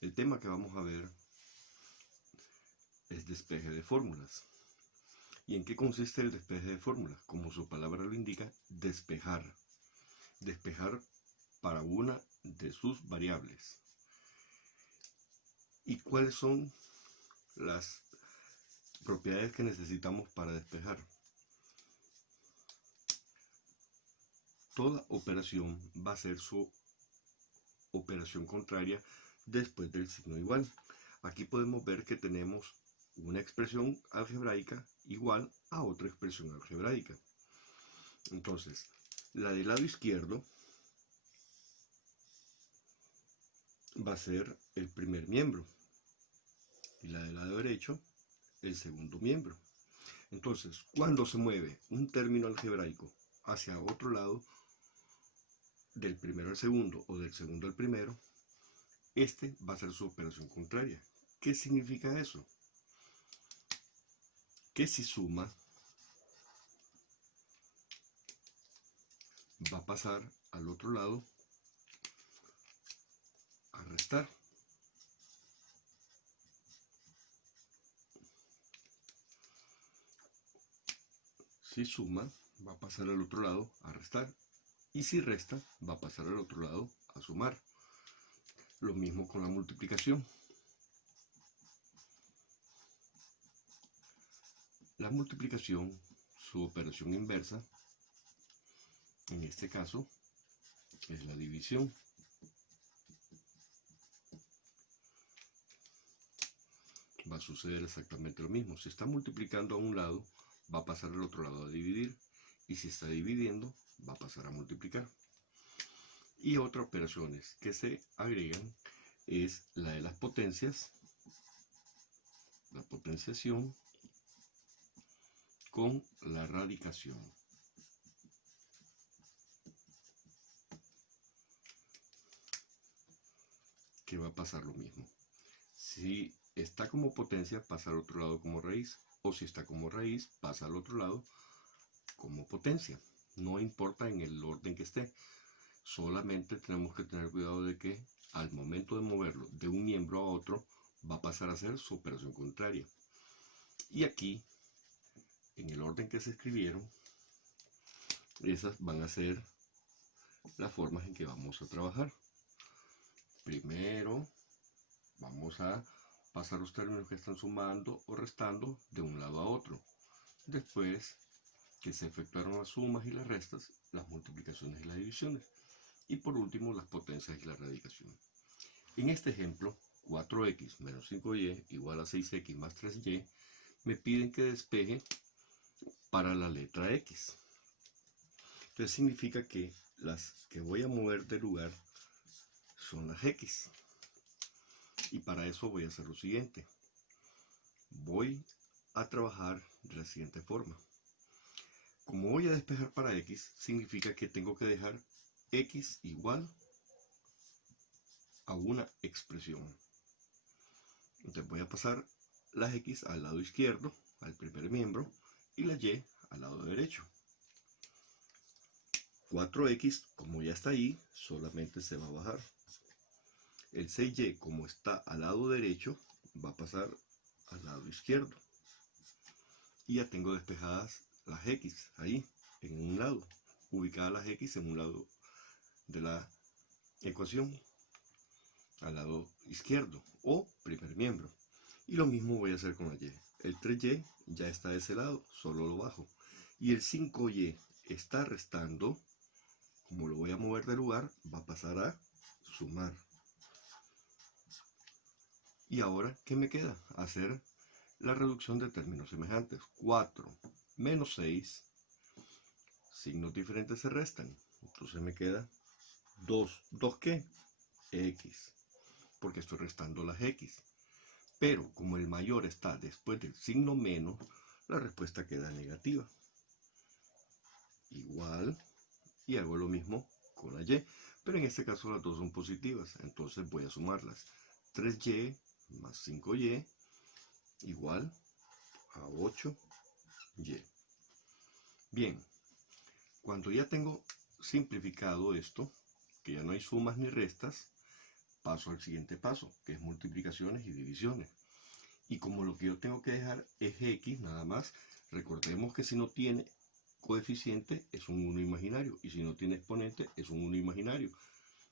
El tema que vamos a ver es despeje de fórmulas. ¿Y en qué consiste el despeje de fórmulas? Como su palabra lo indica, despejar. Despejar para una de sus variables. ¿Y cuáles son las propiedades que necesitamos para despejar? Toda operación va a ser su operación contraria después del signo igual. Aquí podemos ver que tenemos una expresión algebraica igual a otra expresión algebraica. Entonces, la del lado izquierdo va a ser el primer miembro y la del lado derecho el segundo miembro. Entonces, cuando se mueve un término algebraico hacia otro lado, del primero al segundo o del segundo al primero, este va a ser su operación contraria. ¿Qué significa eso? Que si suma, va a pasar al otro lado a restar. Si suma, va a pasar al otro lado a restar. Y si resta, va a pasar al otro lado a sumar. Lo mismo con la multiplicación. La multiplicación, su operación inversa, en este caso, es la división. Va a suceder exactamente lo mismo. Si está multiplicando a un lado, va a pasar al otro lado a dividir. Y si está dividiendo, va a pasar a multiplicar. Y otras operaciones que se agregan es la de las potencias, la potenciación con la radicación. Que va a pasar lo mismo. Si está como potencia, pasa al otro lado como raíz. O si está como raíz, pasa al otro lado como potencia. No importa en el orden que esté. Solamente tenemos que tener cuidado de que al momento de moverlo de un miembro a otro, va a pasar a ser su operación contraria. Y aquí, en el orden que se escribieron, esas van a ser las formas en que vamos a trabajar. Primero, vamos a pasar los términos que están sumando o restando de un lado a otro. Después que se efectuaron las sumas y las restas, las multiplicaciones y las divisiones. Y por último, las potencias y la radicación. En este ejemplo, 4x menos 5y igual a 6x más 3y, me piden que despeje para la letra x. Entonces significa que las que voy a mover de lugar son las x. Y para eso voy a hacer lo siguiente. Voy a trabajar de la siguiente forma. Como voy a despejar para x, significa que tengo que dejar x igual a una expresión. Entonces voy a pasar las x al lado izquierdo, al primer miembro, y la y al lado derecho. 4x, como ya está ahí, solamente se va a bajar. El 6y, como está al lado derecho, va a pasar al lado izquierdo. Y ya tengo despejadas las x ahí, en un lado. Ubicadas las x en un lado de la ecuación, al lado izquierdo o primer miembro. Y lo mismo voy a hacer con la y. El 3y ya está de ese lado, solo lo bajo. Y el 5y está restando. Como lo voy a mover de lugar, va a pasar a sumar. Y ahora, ¿qué me queda? Hacer la reducción de términos semejantes. 4 menos 6, signos diferentes se restan. Entonces me queda 2. ¿2 qué? X. Porque estoy restando las X. Pero como el mayor está después del signo menos, la respuesta queda negativa. Igual, y hago lo mismo con la Y. Pero en este caso las dos son positivas, entonces voy a sumarlas. 3y más 5y igual a 8y. Bien, cuando ya tengo simplificado esto, que ya no hay sumas ni restas, paso al siguiente paso, que es multiplicaciones y divisiones. Y como lo que yo tengo que dejar es x nada más, recordemos que si no tiene coeficiente es un 1 imaginario, y si no tiene exponente es un 1 imaginario,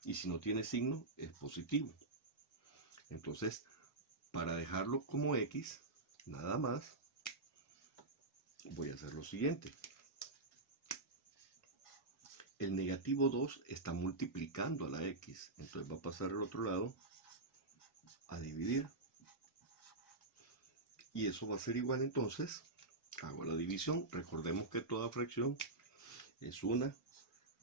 y si no tiene signo es positivo. Entonces, para dejarlo como x, nada más, voy a hacer lo siguiente. El negativo 2 está multiplicando a la x, entonces va a pasar al otro lado a dividir. Y eso va a ser igual, entonces, hago la división. Recordemos que toda fracción es una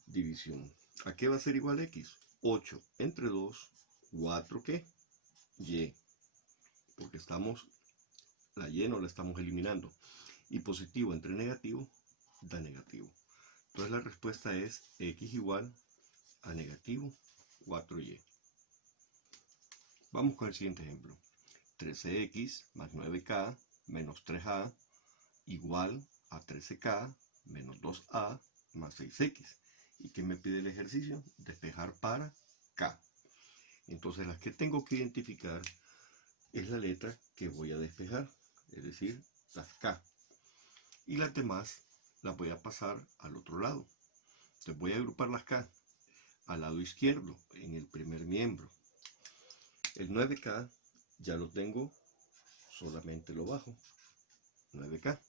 división. ¿A qué va a ser igual x? 8 entre 2, 4, ¿qué? Y. Porque la y no la estamos eliminando. Y positivo entre negativo da negativo. Entonces la respuesta es x igual a negativo 4y. Vamos con el siguiente ejemplo. 13x más 9k menos 3a igual a 13k menos 2a más 6x. ¿Y qué me pide el ejercicio? Despejar para k. Entonces las que tengo que identificar es la letra que voy a despejar, es decir, las k. Y las demás las voy a pasar al otro lado. Entonces voy a agrupar las k al lado izquierdo, en el primer miembro. El 9k ya lo tengo, solamente lo bajo, 9k.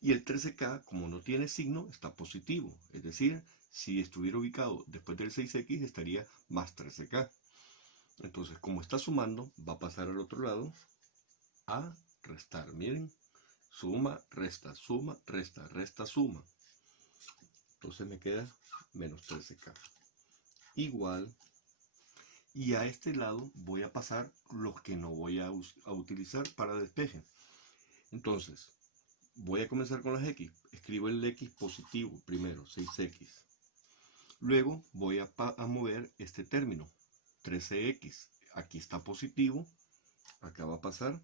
Y el 13k, como no tiene signo, está positivo. Es decir, si estuviera ubicado después del 6x, estaría más 13k. Entonces, como está sumando, va a pasar al otro lado a restar. Miren, suma, resta, resta, suma. Entonces me queda menos 13k. Igual, y a este lado voy a pasar los que no voy a utilizar para despeje. Entonces, voy a comenzar con las x. Escribo el x positivo primero, 6x. Luego voy a mover este término, 13x. Aquí está positivo, acá va a pasar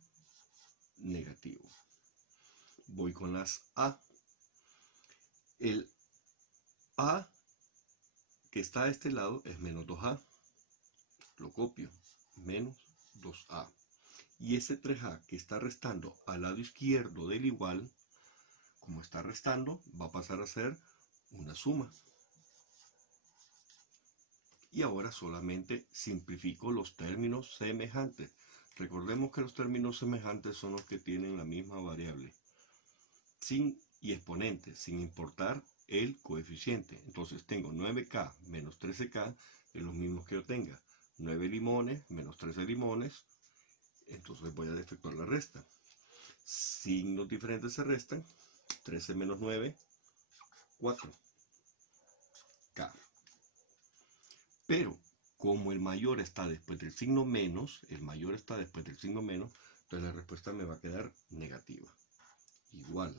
negativo. Voy con las a. El a que está a este lado es menos 2a. Lo copio, menos 2a. Y ese 3a que está restando al lado izquierdo del igual, como está restando, va a pasar a ser una suma. Y ahora solamente simplifico los términos semejantes. Recordemos que los términos semejantes son los que tienen la misma variable y exponente, sin importar el coeficiente. Entonces tengo 9k menos 13k, es lo mismo que yo tenga 9 limones menos 13 limones. Entonces voy a efectuar la resta. Signos diferentes se restan. 13 menos 9, 4. K. Pero como el mayor está después del signo menos, entonces la respuesta me va a quedar negativa. Igual.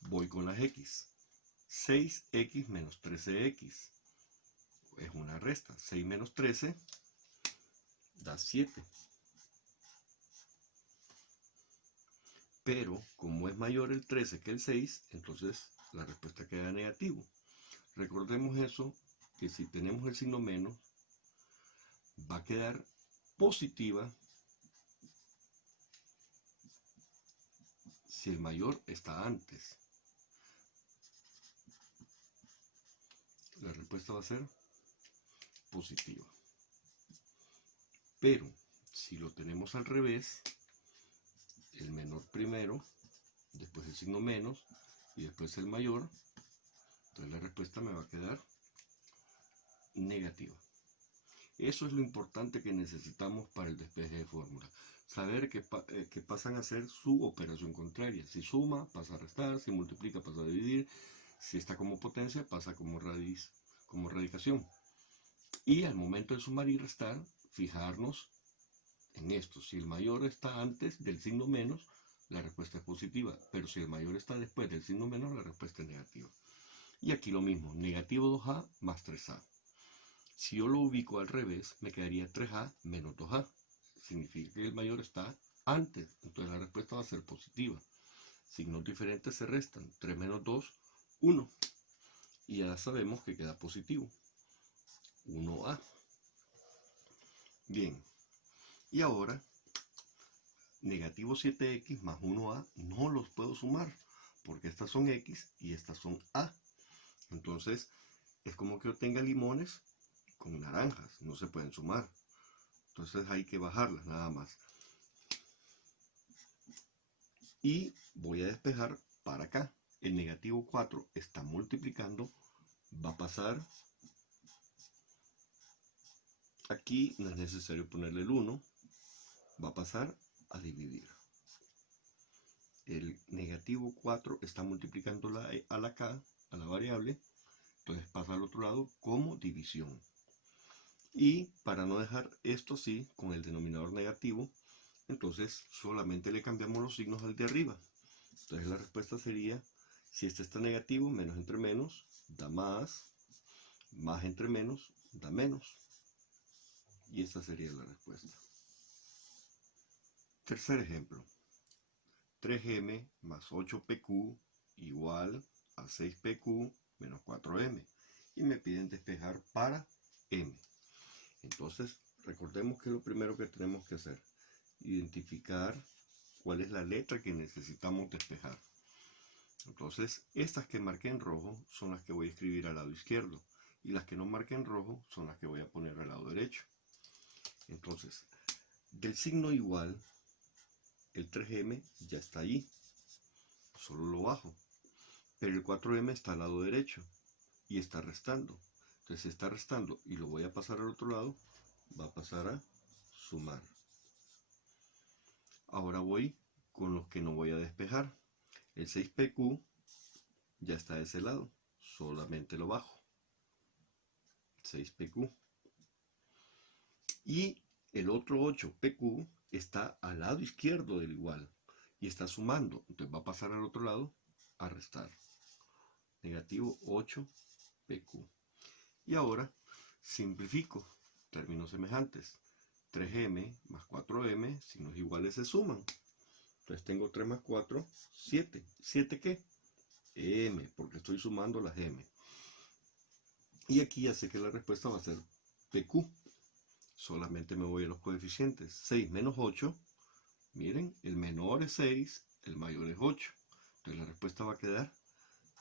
Voy con las x. 6x menos 13x. Es una resta. 6 menos 13 da 7. Pero como es mayor el 13 que el 6, entonces la respuesta queda negativo. Recordemos eso, que si tenemos el signo menos, va a quedar positiva si el mayor está antes. La respuesta va a ser positiva. Pero si lo tenemos al revés, el menor primero, después el signo menos y después el mayor, entonces la respuesta me va a quedar negativa. Eso es lo importante que necesitamos para el despeje de fórmula. Saber que pasan a ser su operación contraria. Si suma, pasa a restar. Si multiplica, pasa a dividir. Si está como potencia, pasa como raíz, como radicación. Y al momento de sumar y restar, fijarnos en esto. Si el mayor está antes del signo menos, la respuesta es positiva. Pero si el mayor está después del signo menos, la respuesta es negativa. Y aquí lo mismo. Negativo 2a más 3a. Si yo lo ubico al revés, me quedaría 3a menos 2a. Significa que el mayor está antes, entonces la respuesta va a ser positiva. Signos diferentes se restan. 3 menos 2, 1. Y ya sabemos que queda positivo. 1a. Bien, y ahora negativo 7x más 1a no los puedo sumar, porque estas son x y estas son a. Entonces, es como que yo tenga limones con naranjas, no se pueden sumar. Entonces hay que bajarlas nada más. Y voy a despejar para acá. El negativo 4 está multiplicando, va a pasar. Aquí no es necesario ponerle el 1, va a pasar a dividir. El negativo 4 está multiplicando a la k, a la variable, entonces pasa al otro lado como división. Y para no dejar esto así, con el denominador negativo, entonces solamente le cambiamos los signos al de arriba. Entonces la respuesta sería, si este está negativo, menos entre menos da más, más entre menos da menos. Y esta sería la respuesta. Tercer ejemplo. 3m más 8pq igual a 6pq menos 4m. Y me piden despejar para m. Entonces, recordemos que lo primero que tenemos que hacer, identificar cuál es la letra que necesitamos despejar. Entonces, estas que marqué en rojo son las que voy a escribir al lado izquierdo. Y las que no marqué en rojo son las que voy a poner al lado derecho. Entonces, del signo igual, el 3m ya está allí, solo lo bajo, pero el 4m está al lado derecho y está restando. Entonces, si está restando y lo voy a pasar al otro lado, va a pasar a sumar. Ahora voy con los que no voy a despejar. El 6pq ya está de ese lado, solamente lo bajo. 6pq. Y el otro 8pq está al lado izquierdo del igual y está sumando, entonces va a pasar al otro lado a restar. Negativo 8pq. Y ahora simplifico términos semejantes. 3m más 4m, signos iguales se suman. Entonces tengo 3 más 4, 7. ¿7 qué? M, porque estoy sumando las m. Y aquí ya sé que la respuesta va a ser pq. Solamente me voy a los coeficientes. 6 menos 8. Miren, el menor es 6, el mayor es 8. Entonces la respuesta va a quedar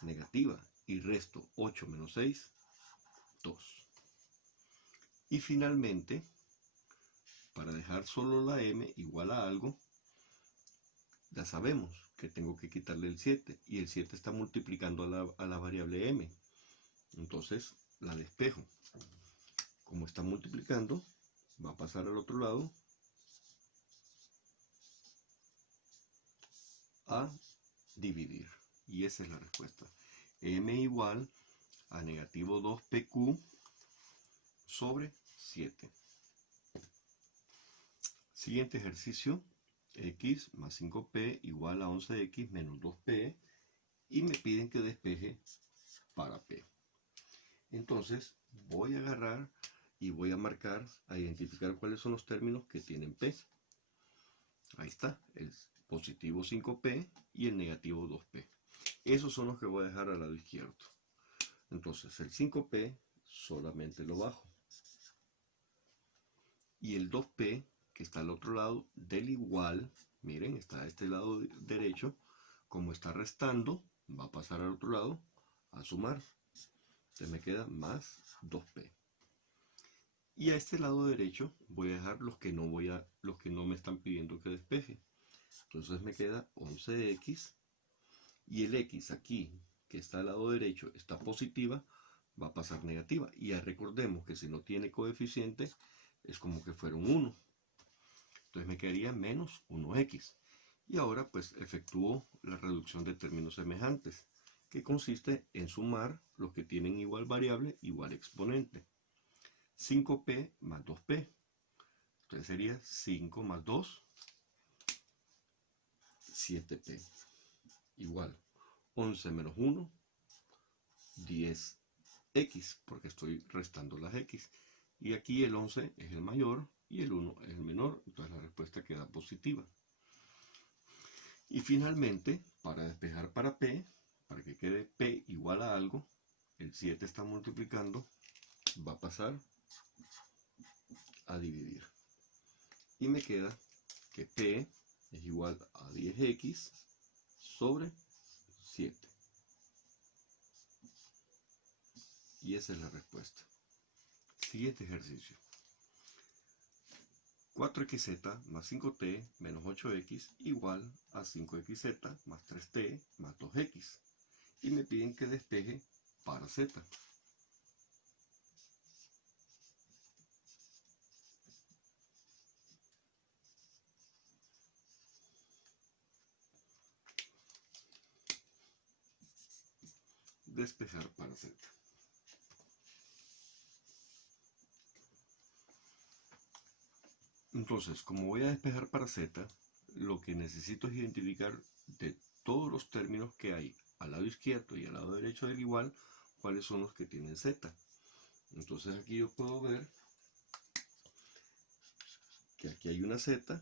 negativa. Y resto 8 menos 6, 2. Y finalmente, para dejar solo la m igual a algo, ya sabemos que tengo que quitarle el 7. Y el 7 está multiplicando a la variable m. Entonces la despejo. Como está multiplicando, va a pasar al otro lado a dividir. Y esa es la respuesta. M igual a negativo 2pq sobre 7. Siguiente ejercicio. X más 5p igual a 11x menos 2p. Y me piden que despeje para p. Entonces voy a agarrar y voy a marcar, a identificar cuáles son los términos que tienen p. Ahí está, el positivo 5p y el negativo 2p. Esos son los que voy a dejar al lado izquierdo. Entonces el 5p solamente lo bajo. Y el 2p, que está al otro lado del igual, miren, está a este lado derecho, como está restando, va a pasar al otro lado a sumar. Entonces me queda más 2p. Y a este lado derecho voy a dejar los que no me están pidiendo que despeje. Entonces me queda 11x y el x aquí, que está al lado derecho, está positiva, va a pasar negativa. Y ya recordemos que si no tiene coeficiente, es como que fuera un 1. Entonces me quedaría menos 1x. Y ahora pues efectúo la reducción de términos semejantes, que consiste en sumar los que tienen igual variable, igual exponente. 5p más 2p. Entonces sería 5 más 2, 7p. Igual 11 menos 1, 10x, porque estoy restando las x. Y aquí el 11 es el mayor y el 1 es el menor, entonces la respuesta queda positiva. Y finalmente, para despejar para p, para que quede p igual a algo, el 7 está multiplicando, va a pasar a dividir. y me queda que P es igual a 10x sobre 7. Y esa es la respuesta. Siguiente ejercicio. 4xz más 5t menos 8x igual a 5xz más 3t más 2x. Y me piden que despeje para z. Despejar para z. Entonces, como voy a despejar para z, lo que necesito es identificar de todos los términos que hay al lado izquierdo y al lado derecho del igual, cuáles son los que tienen z. Entonces aquí yo puedo ver que aquí hay una z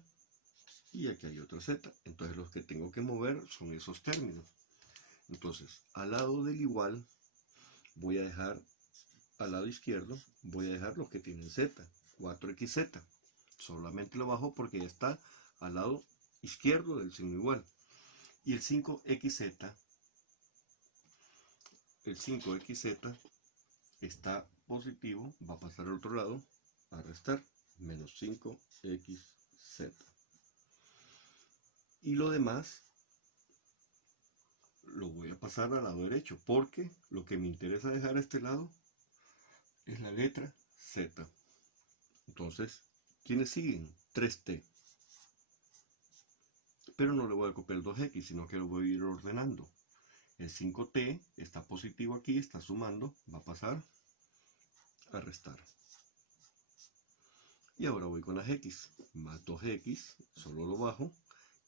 y aquí hay otra z. Entonces los que tengo que mover son esos términos. Entonces, al lado del igual, voy a dejar, al lado izquierdo, voy a dejar los que tienen z, 4xz. Solamente lo bajo porque ya está al lado izquierdo del signo igual. Y el 5xz, está positivo, va a pasar al otro lado, a restar, menos 5xz. Y lo demás lo voy a pasar al lado derecho, porque lo que me interesa dejar a este lado es la letra z. Entonces, ¿quiénes siguen? 3t. Pero no le voy a copiar el 2x, sino que lo voy a ir ordenando. El 5t está positivo aquí, está sumando, va a pasar a restar. Y ahora voy con las x, más 2x, solo lo bajo,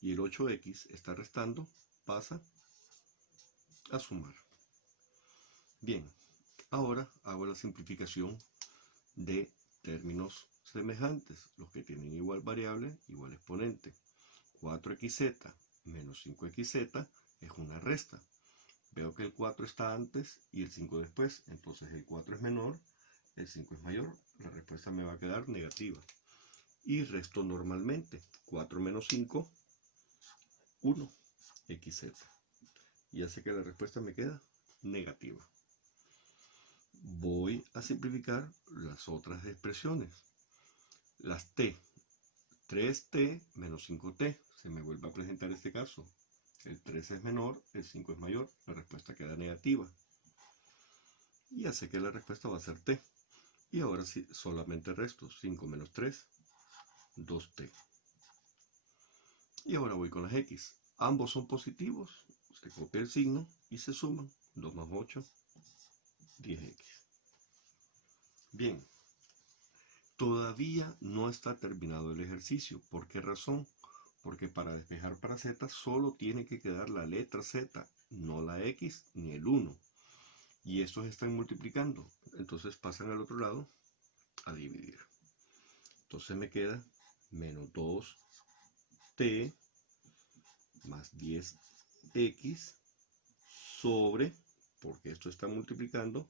y el 8x está restando, pasa a sumar. Bien, ahora hago la simplificación de términos semejantes, los que tienen igual variable, igual exponente. 4xz menos 5xz es una resta. Veo que el 4 está antes y el 5 después, entonces el 4 es menor, el 5 es mayor, la respuesta me va a quedar negativa. Y resto normalmente, 4 menos 5, 1xz. Y hace que la respuesta me queda negativa. Voy a simplificar las otras expresiones. Las t, 3t menos 5t, se me vuelve a presentar este caso. El 3 es menor, el 5 es mayor, la respuesta queda negativa. Y hace que la respuesta va a ser t. Y ahora sí, solamente resto, 5 menos 3, 2t. Y ahora voy con las x. Ambos son positivos, se copia el signo y se suman. 2 más 8, 10x. Bien, todavía no está terminado el ejercicio. ¿Por qué razón? Porque para despejar para z solo tiene que quedar la letra z, no la x ni el 1. Y estos están multiplicando. Entonces pasan al otro lado a dividir. Entonces me queda menos 2t más 10x sobre, porque esto está multiplicando,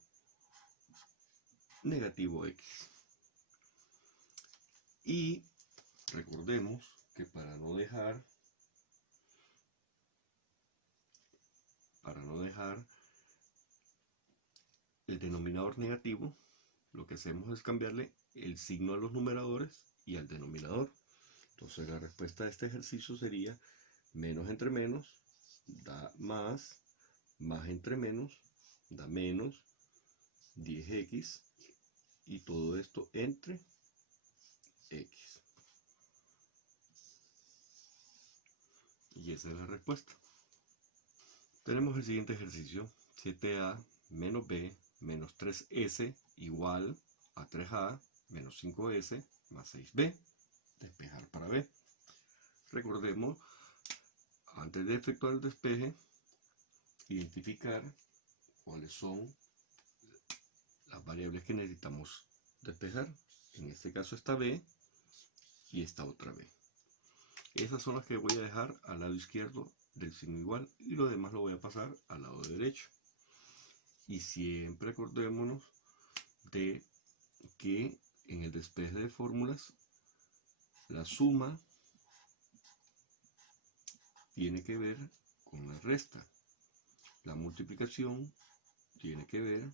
negativo x. Y recordemos que para no dejar el denominador negativo, lo que hacemos es cambiarle el signo a los numeradores y al denominador. Entonces la respuesta a este ejercicio sería menos entre menos da más, más entre menos da menos 10x y todo esto entre x. Y esa es la respuesta. Tenemos el siguiente ejercicio, 7a menos b menos 3s igual a 3a menos 5s más 6b. Despejar para b. Recordemos, antes de efectuar el despeje, identificar cuáles son las variables que necesitamos despejar. En este caso esta b y esta otra b. Esas son las que voy a dejar al lado izquierdo del signo igual y lo demás lo voy a pasar al lado derecho. Y siempre acordémonos de que en el despeje de fórmulas La suma tiene que ver con la resta. La multiplicación tiene que ver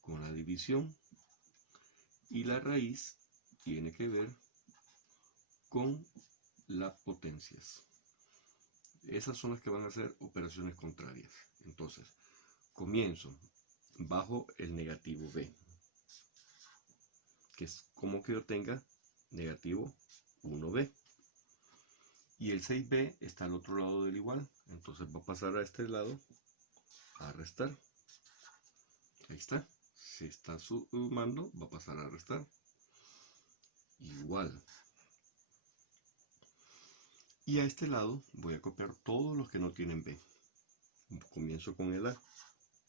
con la división. Y la raíz tiene que ver con las potencias. Esas son las que van a ser operaciones contrarias. Entonces, comienzo bajo el negativo b, que es como que yo tenga negativo 1b. Y el 6b está al otro lado del igual. Entonces va a pasar a este lado a restar. Ahí está. Si está sumando, va a pasar a restar. Igual. Y a este lado voy a copiar todos los que no tienen b. Comienzo con el a.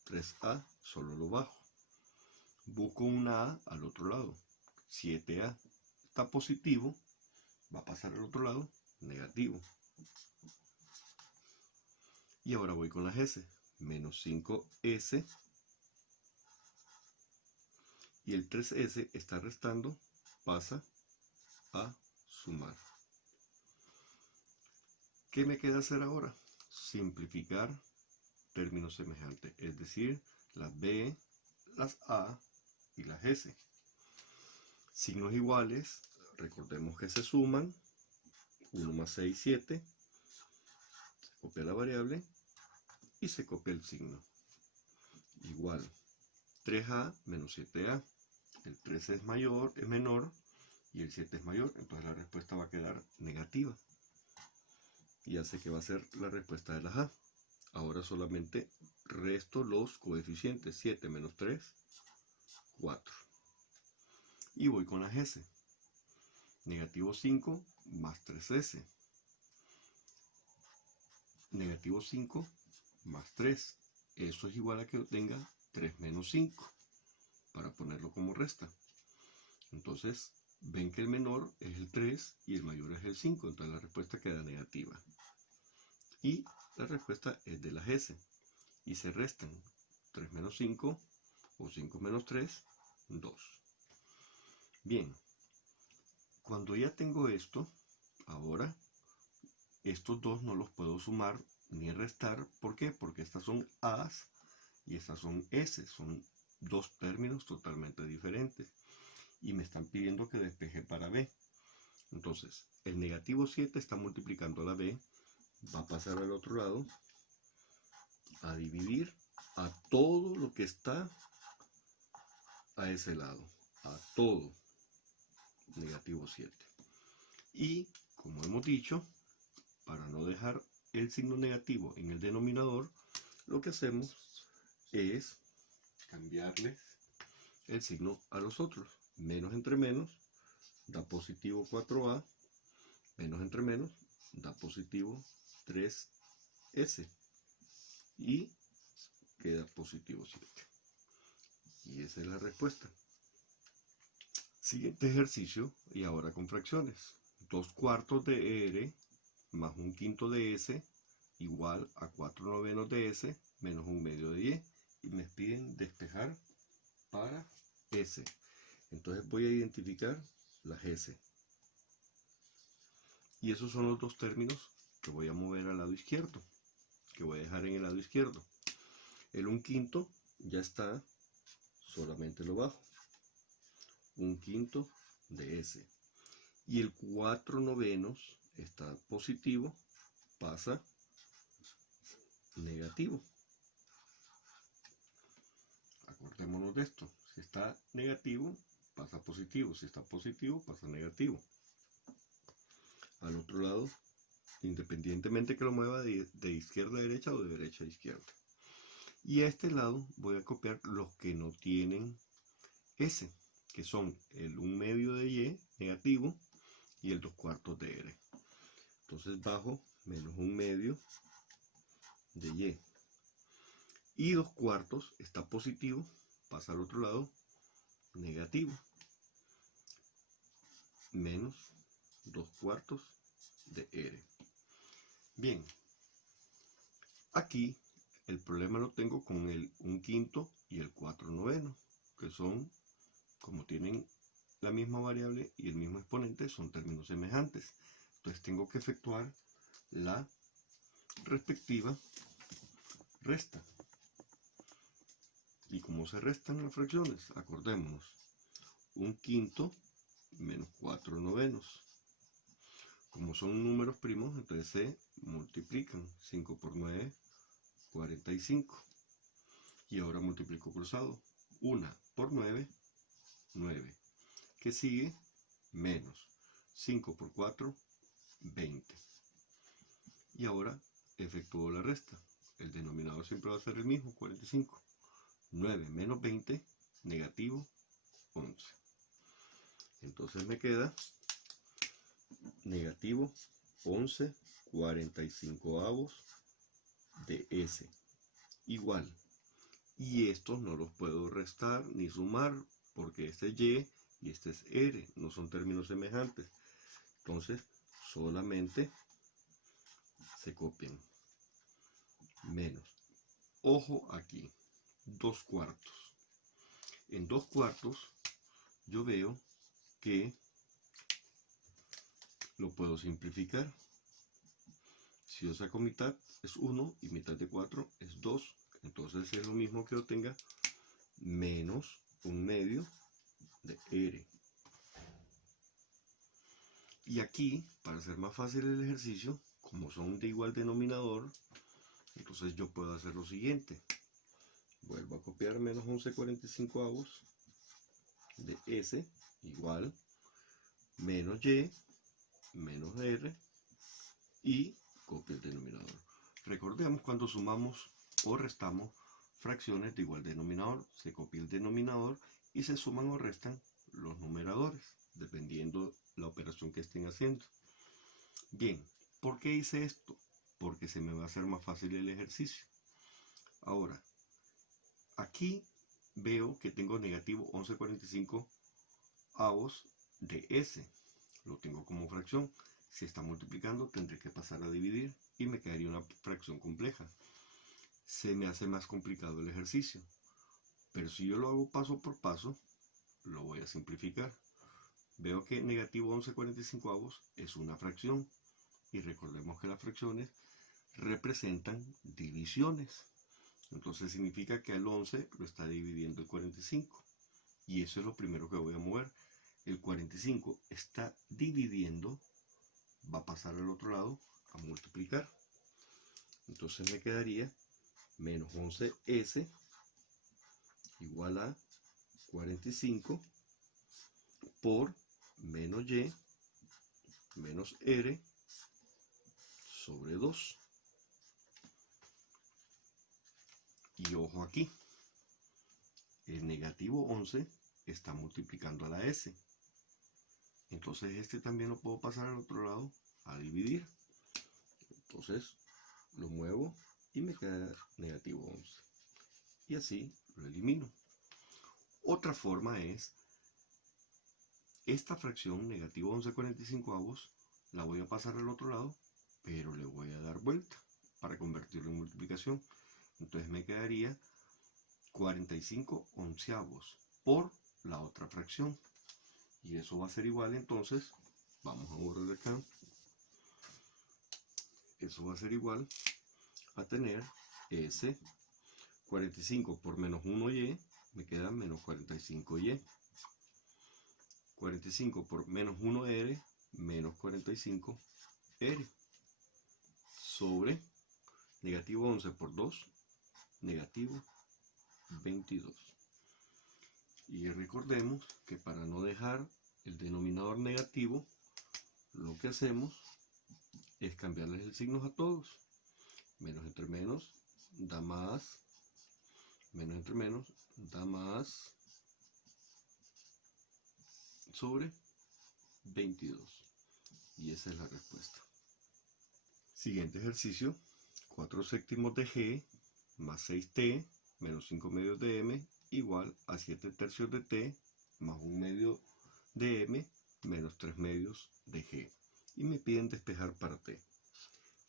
3a, solo lo bajo. Busco una a al otro lado. 7a. Está positivo. Va a pasar al otro lado. Negativo. Y ahora voy con las s. Menos 5s. Y el 3s está restando. Pasa a sumar. ¿Qué me queda hacer ahora? Simplificar términos semejantes. Es decir, las b, las a y las s. Signos iguales. Recordemos que se suman. 1 más 6, 7. Se copia la variable y se copia el signo. Igual. 3a menos 7a. El 3 es menor y el 7 es mayor. Entonces la respuesta va a quedar negativa. Y ya sé que va a ser la respuesta de las a. Ahora solamente resto los coeficientes. 7 menos 3, 4. Y voy con las s. Negativo 5 más 3s. Negativo 5 más 3. Eso es igual a que obtenga 3 menos 5. Para ponerlo como resta. Entonces, ven que el menor es el 3 y el mayor es el 5. Entonces la respuesta queda negativa. Y la respuesta es de las s. Y se restan 3 menos 5 o 5 menos 3, 2. Bien. Cuando ya tengo esto, ahora estos dos no los puedo sumar ni restar. ¿Por qué? Porque estas son a's y estas son s. Son dos términos totalmente diferentes. Y me están pidiendo que despeje para b. Entonces, el negativo 7 está multiplicando la b. Va a pasar al otro lado a dividir a todo lo que está a ese lado. A todo. Negativo 7. Y, como hemos dicho, para no dejar el signo negativo en el denominador, lo que hacemos es cambiarles el signo a los otros. Menos entre menos da positivo 4a. Menos entre menos da positivo 3s. Y queda positivo 7. Y esa es la respuesta. Siguiente ejercicio, y ahora con fracciones. 2/4 de r más 1/5 de s igual a 4/9 de s menos 1/2 de y. Y me piden despejar para s. Entonces voy a identificar las s. Y esos son los dos términos que voy a mover al lado izquierdo, que voy a dejar en el lado izquierdo. El 1/5 ya está, solamente lo bajo. 1/5 de s. Y el 4/9 está positivo, pasa negativo. Acordémonos de esto. Si está negativo, pasa positivo. Si está positivo, pasa negativo. Al otro lado, independientemente que lo mueva de izquierda a derecha o de derecha a izquierda. Y a este lado voy a copiar los que no tienen s, que son el 1/2 de y negativo y el 2/4 de r. Entonces bajo menos 1/2 de y. Y 2/4 está positivo, pasa al otro lado negativo. Menos 2/4 de r. Bien. Aquí el problema lo tengo con el 1/5 y el 4/9, que son, como tienen la misma variable y el mismo exponente son términos semejantes. Entonces tengo que efectuar la respectiva resta. ¿Y cómo se restan las fracciones? Acordémonos. 1/5 menos 4/9. Como son números primos, entonces se multiplican. 5 por 9, 45. Y ahora multiplico cruzado. 1 por 9, 9. ¿Qué sigue? Menos 5 por 4, 20. Y ahora efectúo la resta. El denominador siempre va a ser el mismo, 45. 9 menos 20, negativo 11. Entonces me queda negativo 11 45avos de S igual. Y estos no los puedo restar ni sumar porque este es Y y este es R, no son términos semejantes. Entonces solamente se copian. Menos. Ojo aquí. 2/4. En 2/4 yo veo que lo puedo simplificar. Si yo saco mitad es 1 y mitad de 4 es 2. Entonces es lo mismo que obtenga menos 1/2 de R. Y aquí, para hacer más fácil el ejercicio, como son de igual denominador, entonces yo puedo hacer lo siguiente. Vuelvo a copiar menos 11 45avos de S igual menos Y menos R y copio el denominador. Recordemos cuando sumamos o restamos fracciones de igual denominador, se copia el denominador y se suman o restan los numeradores, dependiendo la operación que estén haciendo. Bien, ¿por qué hice esto? Porque se me va a hacer más fácil el ejercicio. Ahora, aquí veo que tengo negativo 11/45avos de S. Lo tengo como fracción. Si está multiplicando, tendré que pasar a dividir y me quedaría una fracción compleja. Se me hace más complicado el ejercicio. Pero si yo lo hago paso por paso, lo voy a simplificar. Veo que negativo 11/45avos es una fracción. Y recordemos que las fracciones representan divisiones. Entonces significa que al 11 lo está dividiendo el 45. Y eso es lo primero que voy a mover. El 45 está dividiendo, va a pasar al otro lado a multiplicar. Entonces me quedaría menos 11S igual a 45 por menos Y menos R sobre 2. Y ojo aquí, el negativo 11 está multiplicando a la S. Entonces este también lo puedo pasar al otro lado a dividir. Entonces lo muevo y me queda negativo 11. Y así lo elimino. Otra forma es, esta fracción, negativo 11/45avos, la voy a pasar al otro lado, pero le voy a dar vuelta para convertirlo en multiplicación. Entonces me quedaría 45 onceavos por la otra fracción. Y eso va a ser igual, entonces, vamos a borrar acá. Eso va a ser igual a tener S 45 por menos 1Y, me queda menos 45Y. 45 por menos 1R, menos 45R. Sobre negativo 11 por 2, negativo 22. Y recordemos que para no dejar el denominador negativo, lo que hacemos es cambiarles el signo a todos. Menos entre menos da más, menos entre menos da más sobre 22. Y esa es la respuesta. Siguiente ejercicio, 4/7 de G más 6T menos 5/2 de M igual a 7/3 de T más 1/2 de M menos 3/2 de G. Y me piden despejar para T.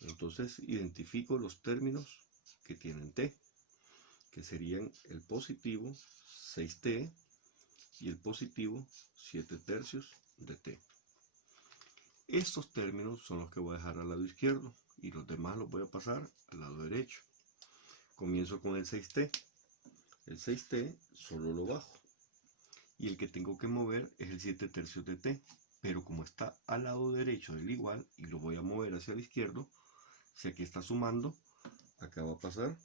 Entonces identifico los términos que tienen T, que serían el positivo 6T y el positivo 7/3 de t. Estos términos son los que voy a dejar al lado izquierdo y los demás los voy a pasar al lado derecho. Comienzo con el 6t. El 6t solo lo bajo. Y el que tengo que mover es el 7/3 de t. Pero como está al lado derecho del igual y lo voy a mover hacia el izquierdo, si aquí está sumando, acá va a pasar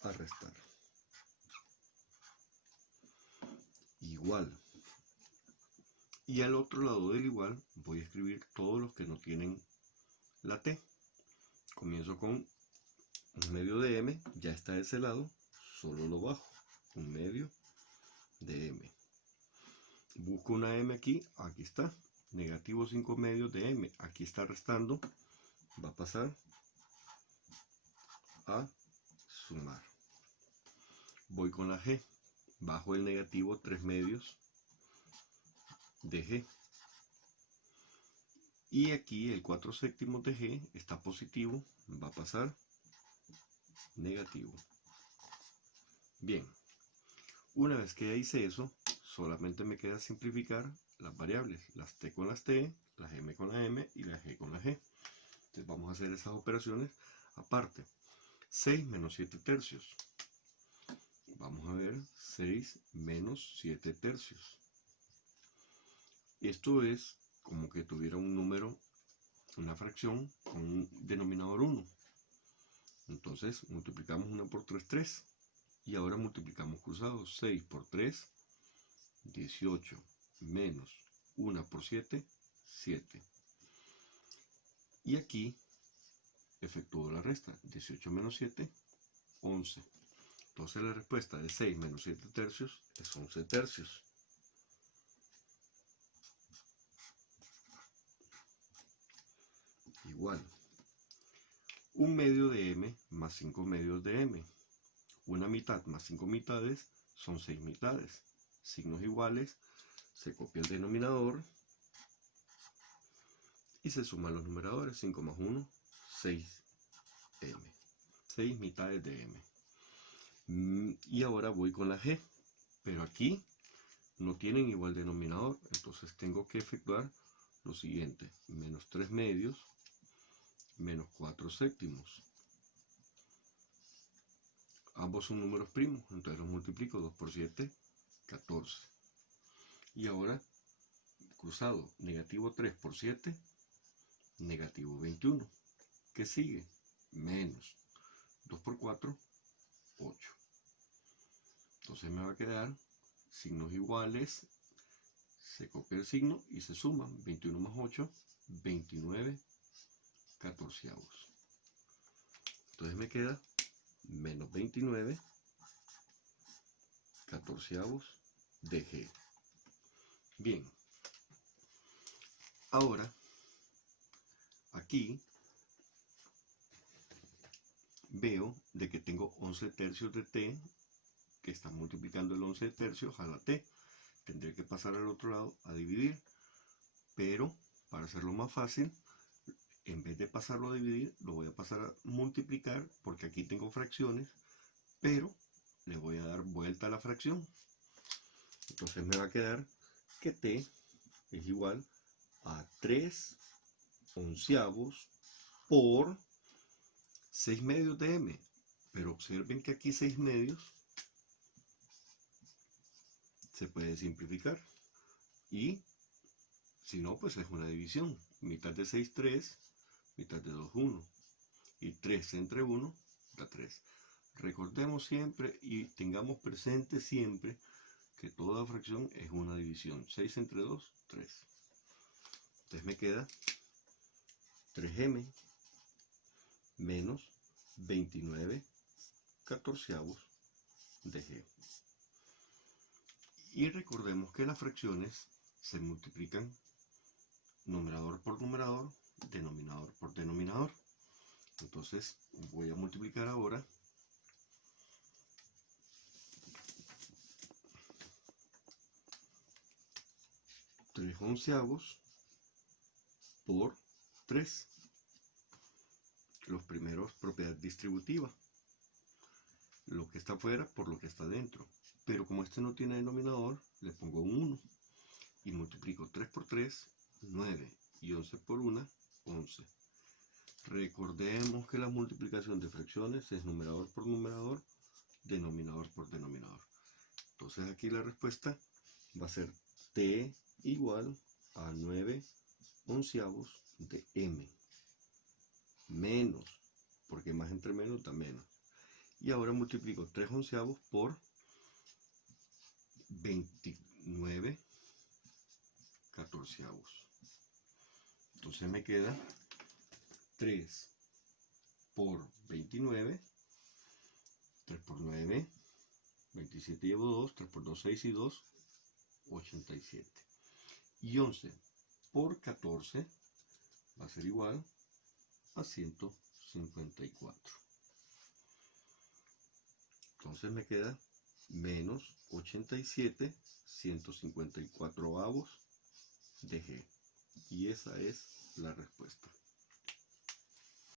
a restar. Igual. Y al otro lado del igual voy a escribir todos los que no tienen la t. Comienzo con 1/2 de m, ya está de ese lado, solo lo bajo, 1/2 de m. Busco una m aquí, aquí está, negativo 5/2 de m, aquí está restando, va a pasar a sumar. Voy con la g, bajo el negativo 3/2 de g. Y aquí el 4/7 de g está positivo, va a pasar negativo. Bien, una vez que ya hice eso, solamente me queda simplificar las variables, las t con las t, las m con la m y la g con la g. Entonces vamos a hacer esas operaciones aparte. 6 menos 7/3. Vamos a ver 6 menos 7/3. Esto es como que tuviera un número, una fracción con un denominador 1. Entonces multiplicamos 1 por 3, 3. Y ahora multiplicamos cruzados. 6 por 3, 18. Menos 1 por 7, 7. Y aquí efectúo la resta. 18 menos 7, 11. Entonces la respuesta de 6 menos 7/3 es 11/3. Igual. 1/2 de m más 5/2 de m. Una mitad más 5 mitades son 6 mitades. Signos iguales, se copia el denominador y se suman los numeradores. 5 más 1, 6m. 6 mitades de m. Y ahora voy con la g. Pero aquí no tienen igual denominador. Entonces tengo que efectuar lo siguiente. Menos 3/2 menos 4/7. Ambos son números primos, entonces los multiplico. 2 por 7, 14. Y ahora, cruzado, negativo 3 por 7, negativo 21. ¿Qué sigue? Menos 2 por 4, 8. Entonces me va a quedar signos iguales, se copia el signo y se suman. 21 más 8, 29 catorceavos. Entonces me queda menos 29 catorceavos de g. Bien, ahora aquí veo de que tengo 11/3 de t, que está multiplicando el 11/3 a la t. Tendré que pasar al otro lado a dividir, pero para hacerlo más fácil, en vez de pasarlo a dividir, lo voy a pasar a multiplicar, porque aquí tengo fracciones, pero le voy a dar vuelta a la fracción. Entonces me va a quedar que t es igual a 3 onceavos por 6/2 de m. Pero observen que aquí 6/2 se puede simplificar. Y si no, pues es una división. Mitad de 6, 3. Mitad de 2, 1. Y 3 entre 1 da 3. Recordemos siempre y tengamos presente siempre que toda fracción es una división. 6 entre 2, 3. Entonces me queda 3m menos 29 catorceavos de g. Y recordemos que las fracciones se multiplican numerador por numerador, denominador por denominador. Entonces voy a multiplicar ahora 3 onceavos por 3. Los primeros, propiedad distributiva. Lo que está afuera por lo que está dentro. pero como este no tiene denominador, le pongo un 1. Y multiplico 3 por 3, 9. Y 11 por 1, 11. Recordemos que la multiplicación de fracciones es numerador por numerador, denominador por denominador. Entonces aquí la respuesta va a ser t igual a 9 onceavos de m. Menos, porque más entre menos da menos. Y ahora multiplico 3 onceavos por 29 catorceavos. Entonces me queda 3 por 29, 3 por 9, 27 llevo 2, 3 por 2, 6 y 2, 87. Y 11 por 14 va a ser igual a 154. Entonces me queda menos 87 154avos de G. Y esa es la respuesta.